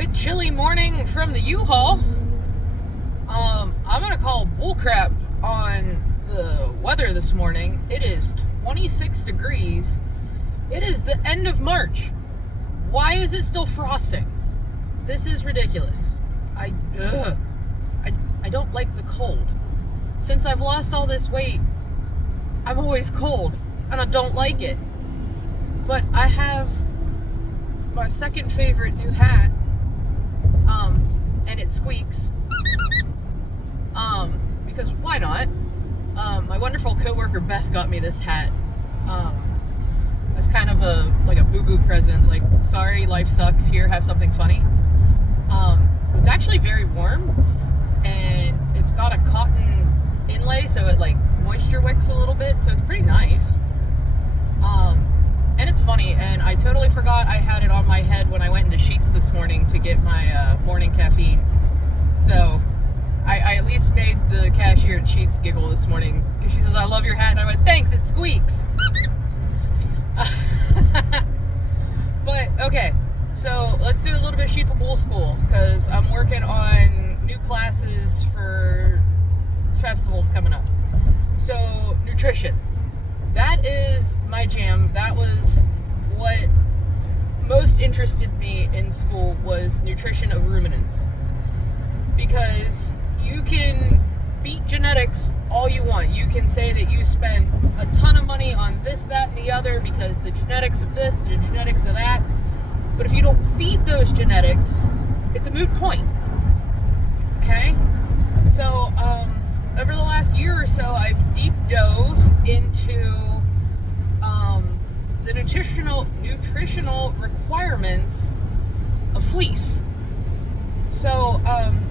Good chilly morning from the U-Haul. I'm gonna call bullcrap on the weather this morning. It is 26 degrees. It is the end of March. Why is it still frosting? This is ridiculous. I don't like the cold. Since I've lost all this weight, I'm always cold, and I don't like it. But I have my second favorite new hat, and it squeaks, because why not? My wonderful coworker Beth got me this hat, as kind of a boo-boo present, like, sorry, life sucks, here, have something funny. It's actually very warm, and it's got a cotton inlay, so it moisture wicks a little bit, so it's pretty nice. And it's funny, and I totally forgot I had it on my head when I went into Sheetz this morning to get my morning caffeine. So I at least made the cashier at Sheetz giggle this morning, because she says, "I love your hat," and I went, "Thanks, it squeaks." But okay, so let's do a little bit of sheep of bull school, because I'm working on new classes for festivals coming up. So nutrition, that is my jam. That was what most interested me in school, was nutrition of ruminants, because you can beat genetics all you want. You can say that you spent a ton of money on this, that, and the other, because the genetics of this, the genetics of that. But if you don't feed those genetics, it's a moot point. Okay? So, over the last year or so, I've deep dove into the nutritional requirements of fleece. So,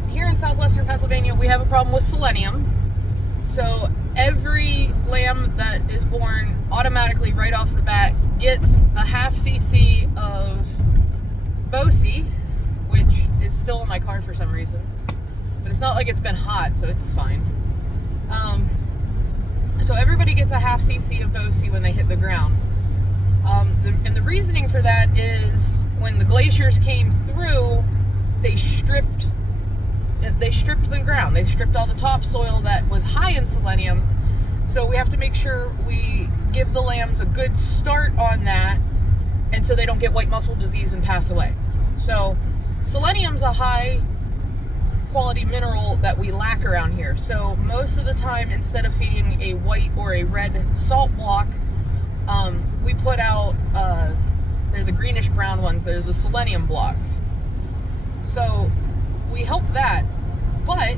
here in southwestern Pennsylvania, we have a problem with selenium. So every lamb that is born automatically right off the bat gets a half cc of Bosie, which is still in my car for some reason. But it's not like it's been hot, so it's fine. So everybody gets a half cc of Bosie when they hit the ground. And the reasoning for that is when the glaciers came through, they stripped the ground. They stripped all the topsoil that was high in selenium. So we have to make sure we give the lambs a good start on that, and so they don't get white muscle disease and pass away. So selenium's a high quality mineral that we lack around here. So most of the time, instead of feeding a white or a red salt block, we put out, they're the greenish brown ones, they're the selenium blocks. So we help that, but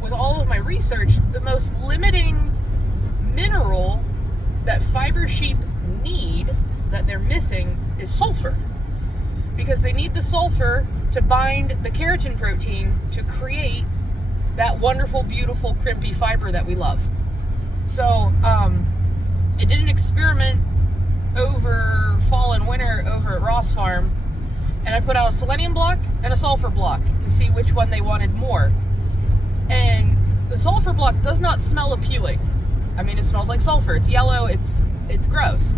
with all of my research, the most limiting mineral that fiber sheep need, that they're missing, is sulfur. Because they need the sulfur to bind the keratin protein to create that wonderful, beautiful, crimpy fiber that we love. So, I did an experiment over fall and winter over at Ross Farm, and I put out a selenium block and a sulfur block to see which one they wanted more. And the sulfur block does not smell appealing. I mean, it smells like sulfur. It's yellow. It's gross.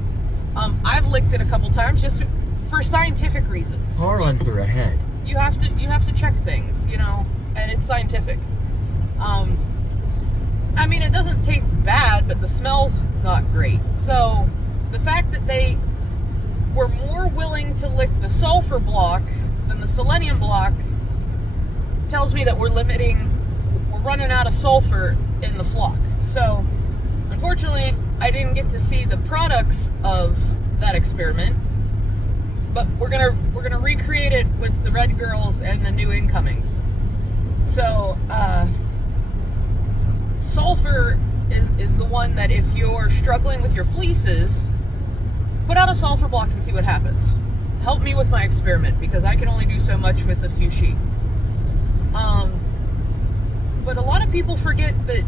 I've licked it a couple times just for scientific reasons. Car under ahead. You have to check things, and it's scientific. I mean, it doesn't taste bad, but the smell's not great. So the fact that they were more willing to lick the sulfur block than the selenium block tells me that we're running out of sulfur in the flock. So unfortunately, I didn't get to see the products of that experiment, but we're gonna recreate it with the red girls and the new incomings. So sulfur is the one that, if you're struggling with your fleeces, put out a sulfur block and see what happens. Help me with my experiment, because I can only do so much with a few sheep. But a lot of people forget that,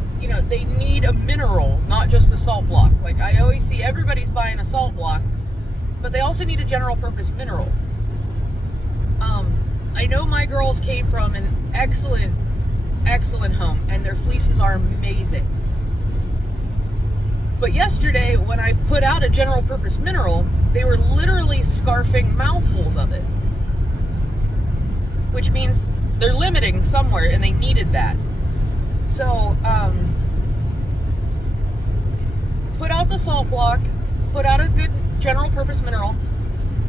they need a mineral, not just a salt block. Like, I always see everybody's buying a salt block, but they also need a general purpose mineral. I know my girls came from an excellent home, and their fleeces are amazing. But yesterday, when I put out a general purpose mineral, they were literally scarfing mouthfuls of it. which means they're limiting somewhere, and they needed that. So, put out the salt block, put out a good general purpose mineral.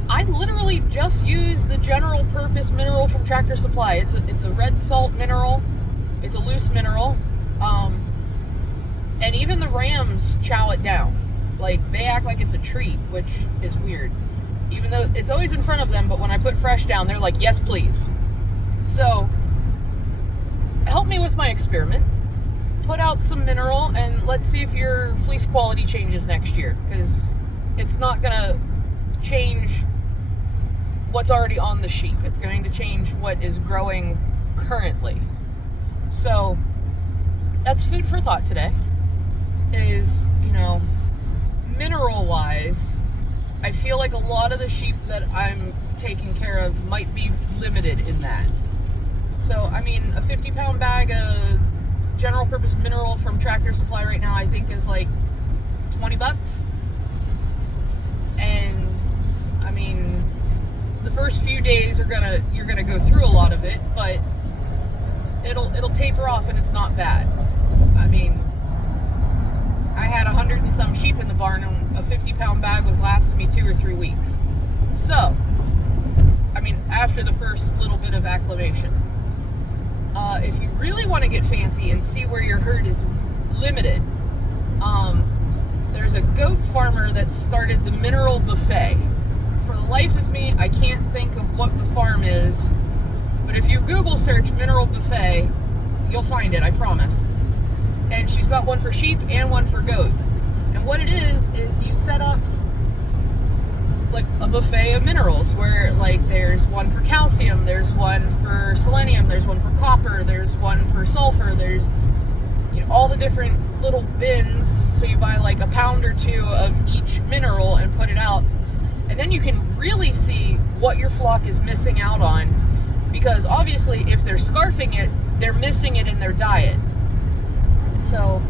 I literally just use the general purpose mineral from Tractor Supply. It's a red salt mineral. It's a loose mineral. And even the Rams chow it down. Like, they act like it's a treat, which is weird. Even though it's always in front of them, but when I put fresh down, they're like, yes, please. So, help me with my experiment. Put out some mineral, and let's see if your fleece quality changes next year, because it's not going to change what's already on the sheep. It's going to change what is growing currently. So, that's food for thought today. Is, mineral-wise, I feel like a lot of the sheep that I'm taking care of might be limited in that. So, I mean, a 50-pound bag of general purpose mineral from Tractor Supply right now, I think, is like $20. And, I mean, the first few days you're gonna go through a lot of it, but it'll taper off, and it's not bad. I mean, I had 100 and some sheep in the barn, and a 50-pound bag was lasting me 2 or 3 weeks. So, I mean, after the first little bit of acclimation. If you really want to get fancy and see where your herd is limited, there's a goat farmer that started the mineral buffet. For the life of me, I can't think of what the farm is, but if you Google search mineral buffet, you'll find it, I promise. And she's got one for sheep and one for goats. And what it is you set up like a buffet of minerals where, like, there's one for calcium, there's one for selenium, there's one for copper, there's one for sulfur, there's all the different little bins. So you buy like a pound or two of each mineral and put it out, and then you can really see what your flock is missing out on, because obviously if they're scarfing it, they're missing it in their diet. So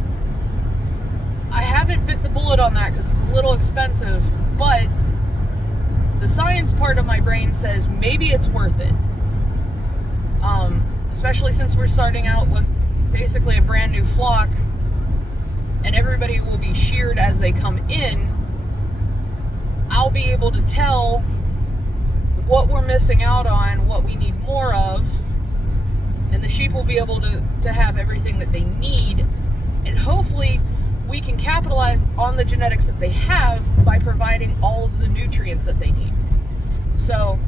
I haven't bit the bullet on that because it's a little expensive, but the science part of my brain says maybe it's worth it. Especially since we're starting out with basically a brand new flock, and everybody will be sheared as they come in. I'll be able to tell what we're missing out on, what we need more of, and the sheep will be able to have everything that they need, and hopefully we can capitalize on the genetics that they have by providing all of the nutrients that they need. So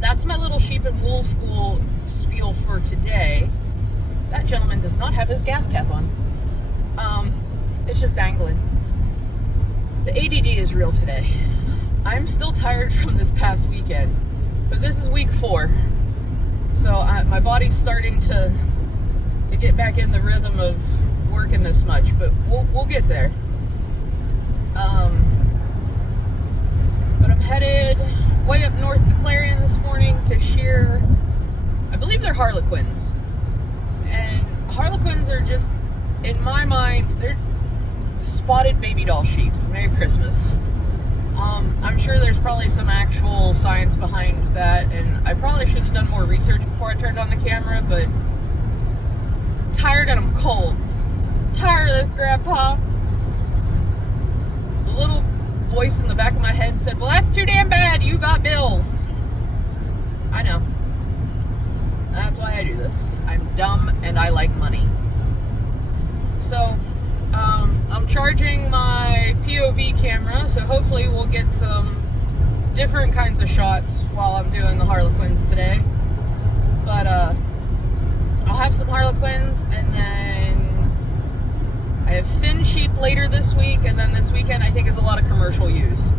that's my little sheep and wool school spiel for today. That gentleman does not have his gas cap on. It's just dangling. The ADD is real today. I'm still tired from this past weekend, but this is week 4. So my body's starting to get back in the rhythm of working this much, but we'll get there. But I'm headed way up north to Clarion this morning to shear, I believe they're Harlequins. And Harlequins are just, in my mind, they're spotted baby doll sheep. Merry Christmas. I'm sure there's probably some actual science behind that, and I probably should have done more research before I turned on the camera, but I'm tired and I'm cold. Tired of this, Grandpa. The little voice in the back of my head said, well, that's too damn bad. You got bills. I know. That's why I do this. I'm dumb and I like money. So, I'm charging my POV camera, so hopefully we'll get some different kinds of shots while I'm doing the Harlequins today. But, I'll have some Harlequins, and then I have Finn sheep later this week, and then this weekend I think is a lot of commercial ewes,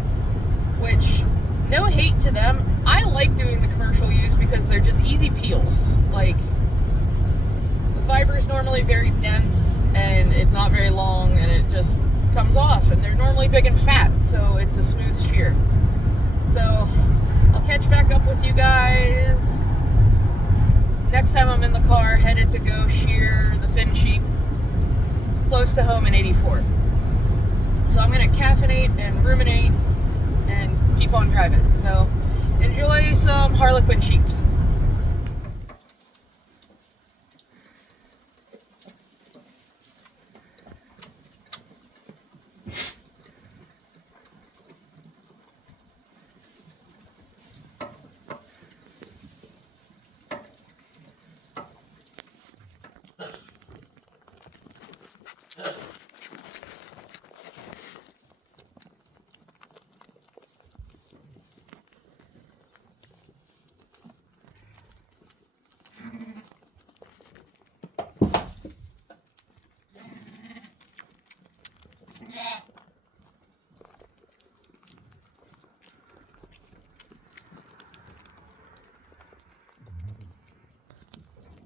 which, no hate to them. I like doing the commercial ewes because they're just easy peels. Like, the fiber is normally very dense, and it's not very long, and it just comes off, and they're normally big and fat, so it's a smooth shear. So, I'll catch back up with you guys next time I'm in the car, headed to go shear the Finn sheep close to home in 84. So I'm going to caffeinate and ruminate and keep on driving. So enjoy some Harlequin sheeps.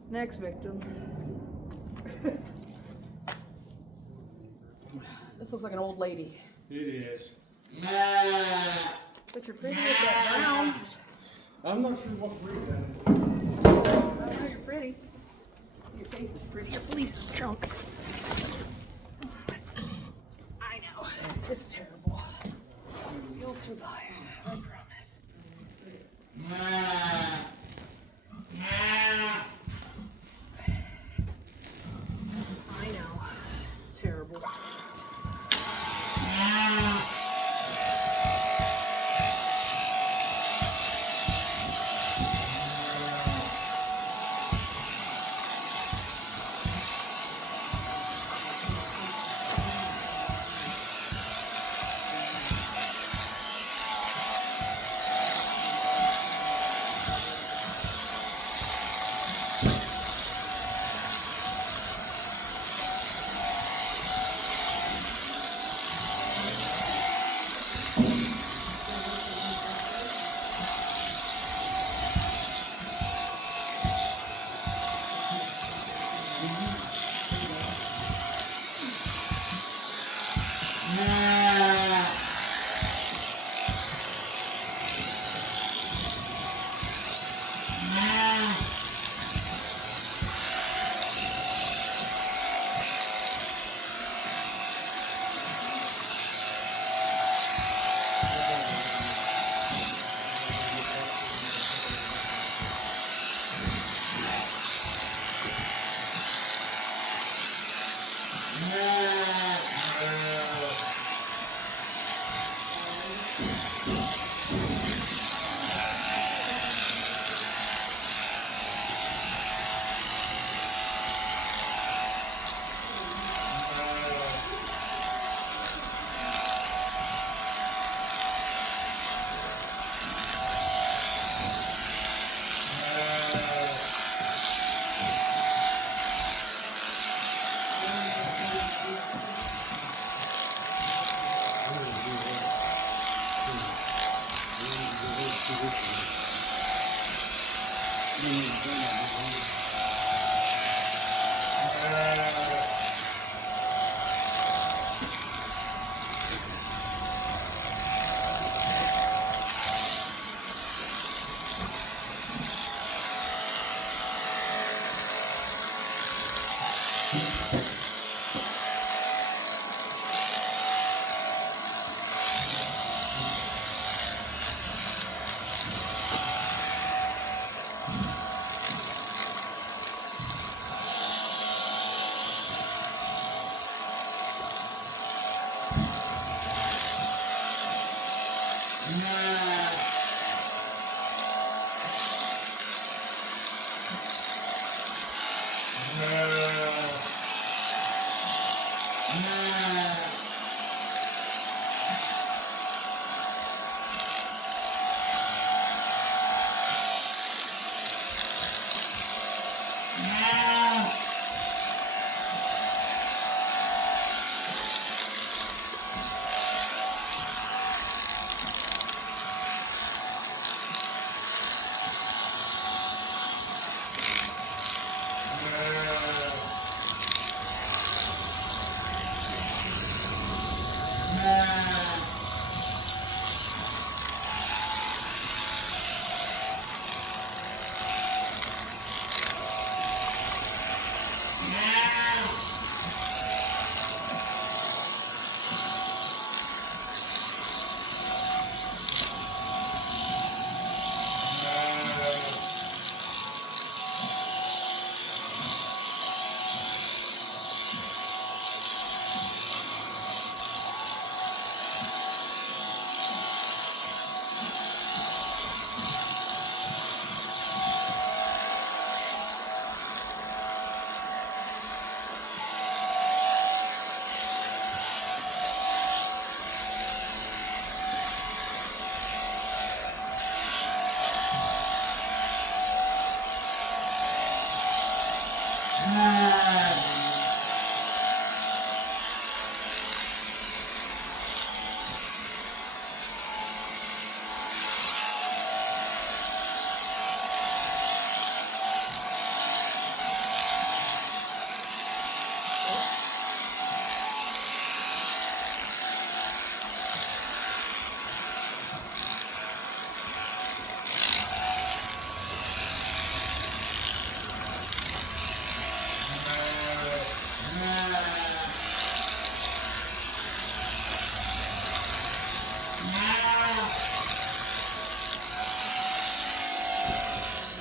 Next victim. This looks like an old lady. It is. But you're pretty with that brown. I'm not sure what breed that is. I know you're pretty. Your face is pretty. Your fleece is chunk. I know. It's terrible. You'll survive. I promise. I know. It's terrible.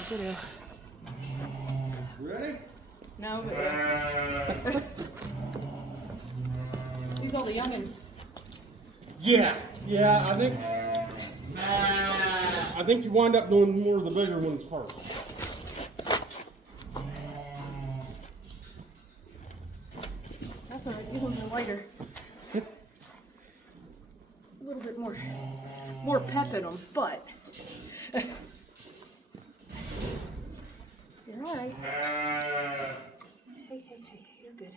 video. Ready? No, these are the youngins. Yeah, I think you wind up doing more of the bigger ones first. That's alright, these ones are lighter. A little bit more pep in them, but you're alright. Hey, you're good.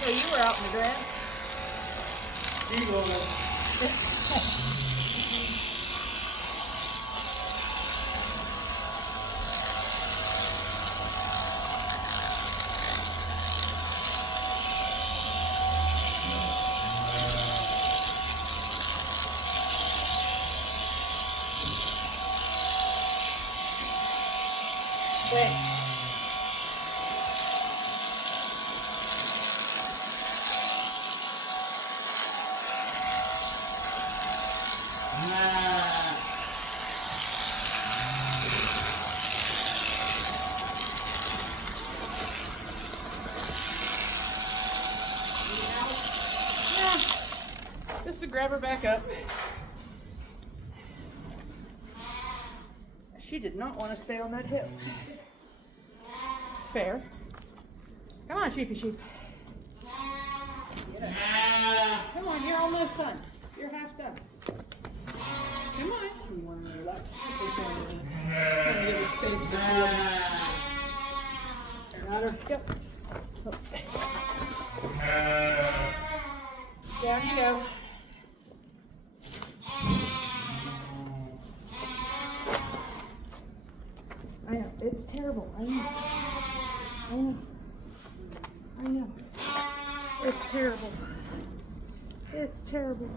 So you were out in the grass. Just to grab her back up. She did not want to stay on that hip. Fair. Come on, sheepy sheep. Get up. Come on, you're almost done. You're half done. Come on. You want to relax? This is going to get her face to feel. Turn at her. Yep. Oops. Down you go. I know, it's terrible. I know. It's terrible. It's terrible.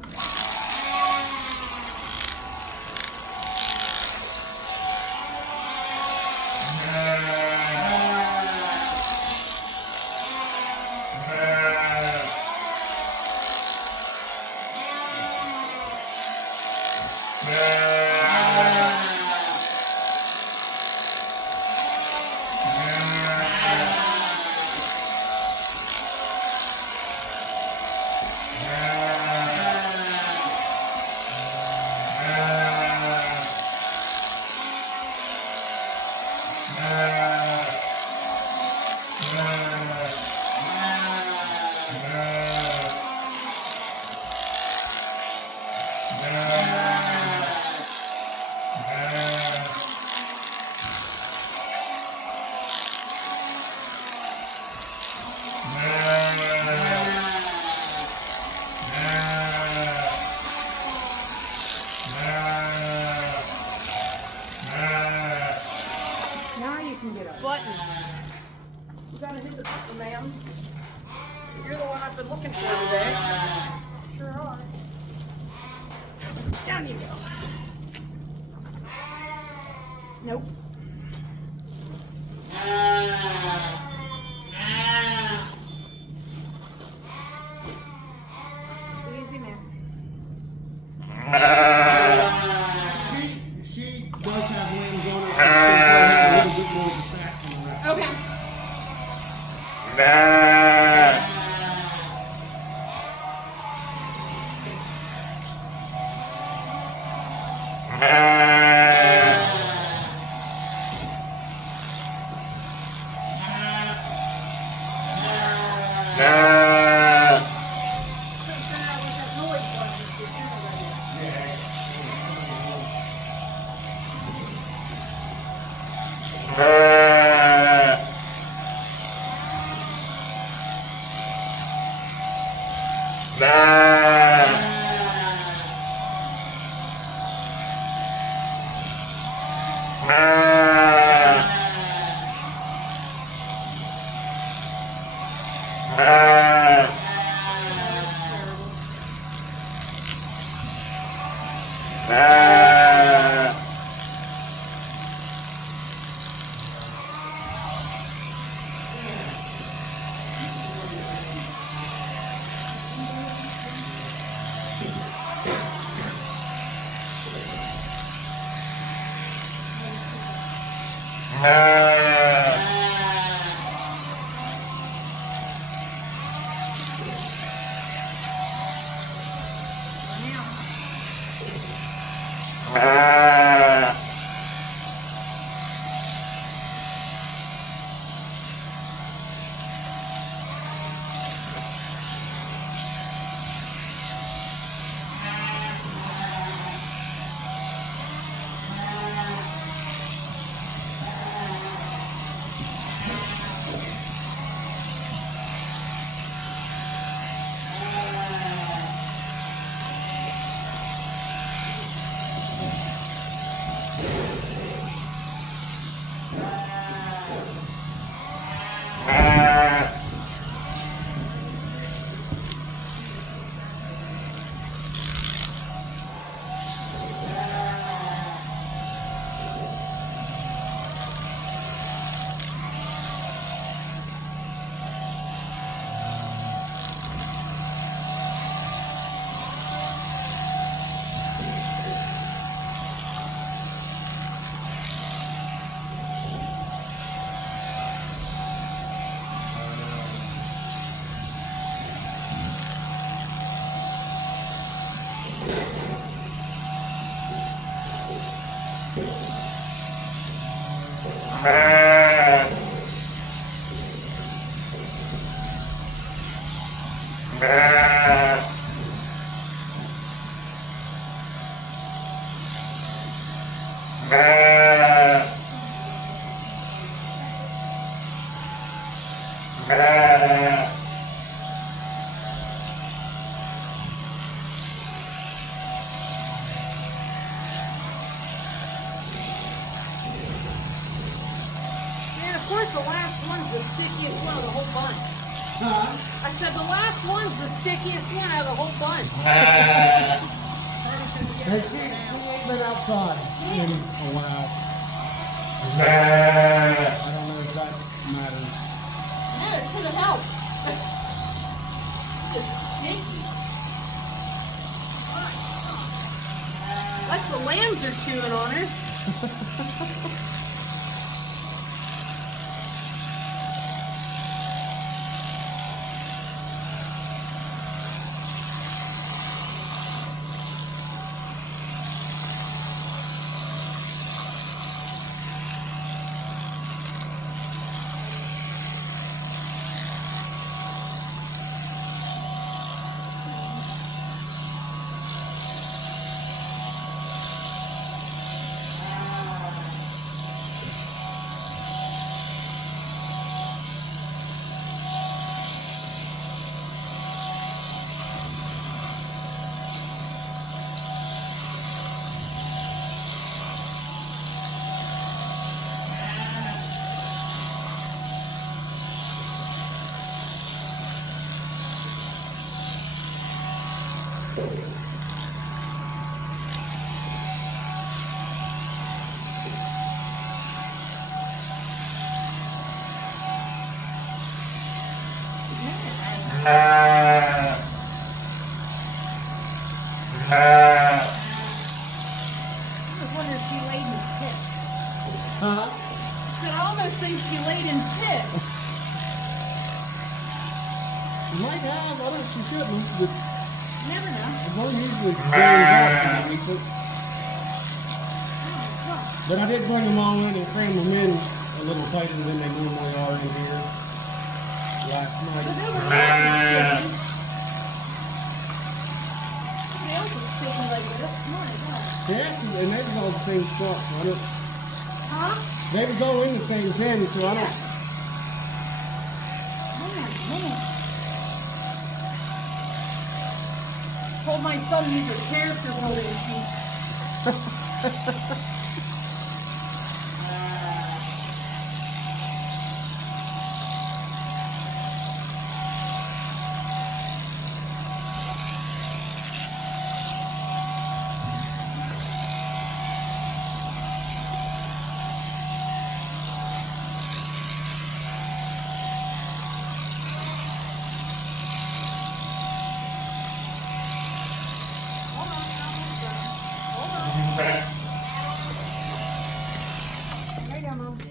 Now you can get a button. You gotta hit the button, ma'am. You're the one I've been looking for today. Sure are. Down you go. Nope. Easy, man. She does have limbs on her. She'll probably have a little bit more of a sack than the rest. Okay. And of course, the last one's the stickiest one of the whole bunch. Huh? I said the last one's the stickiest one out of the whole bunch. They ain't been outside in a while. I don't know if that matters. Yeah, it could have helped. It's sticky. Like the lambs are chewing on her. I was wondering if she laid in pit. Huh? I almost think she laid in pit. She might have. I don't. She shouldn't. But Never know. the bone usually drains out pretty decent. But I did bring them all in and cram them in a little tighter than they normally are in here last But night. they were not sticky. Somebody else was sticky like this. My God. Yeah, and they was all the same spot, so I don't. Huh? They was all in the same tin, so I don't. Man. Told my son these are character building sheets.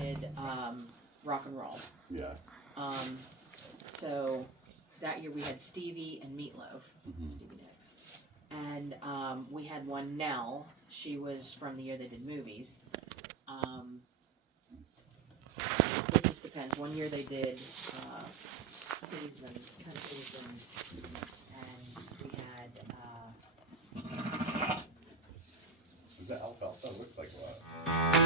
Did rock and roll. Yeah. So that year we had Stevie and Meatloaf, Stevie Nicks, and we had one Nell. She was from the year they did movies. It just depends. One year they did cities and countries, and we had. Is that alfalfa? It looks like what?